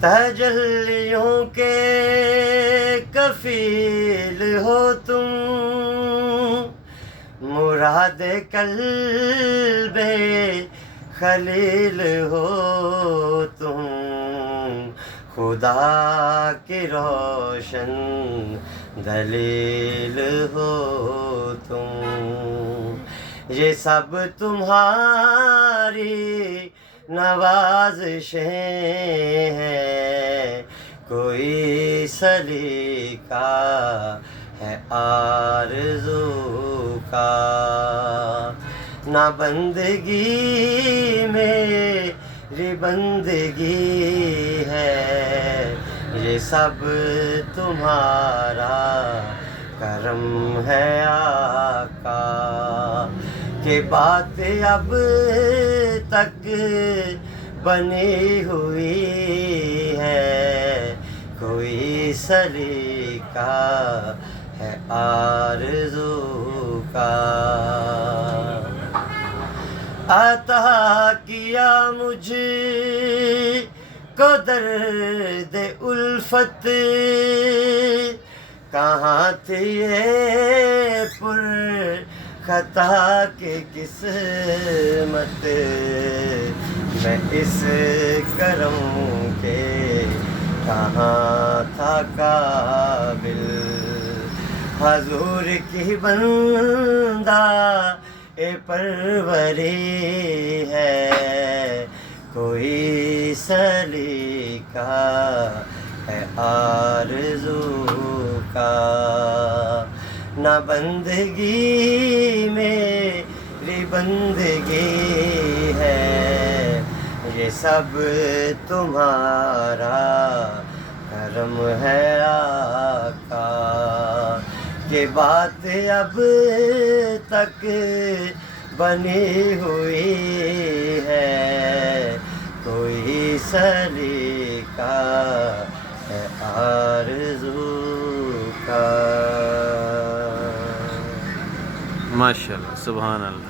تجلیوں کے کفیل ہو تم، مراد قلب خلیل ہو تم، خدا کی روشن دلیل ہو تم، یہ سب تمہاری نوازشیں ہیں، کوئی سلیقہ ہے آرزو کا، نہ بندگی میری بندگی ہے، یہ سب تمہارا کرم ہے آقا، کہ بات اب تک بنی ہوئی ہے، کوئی سلیقہ ہے آرزو کا، عطا کیا مجھ کو درد الفت، کہاں تھی یہ پر خطا کی قسمت، میں اس کرم کے کہاں تھا قابل، حضور کی بندہ اے پروری ہے، کوئی سلیقہ ہے آرزو کا، نہ بندگی میری بندگی ہے، یہ سب تمہارا کرم ہے آقا، کہ بات اب تک بنی ہوئی ہے، کوئی سلیقہ ہے آرزو کا۔ ماشاء اللہ، سبحان اللہ۔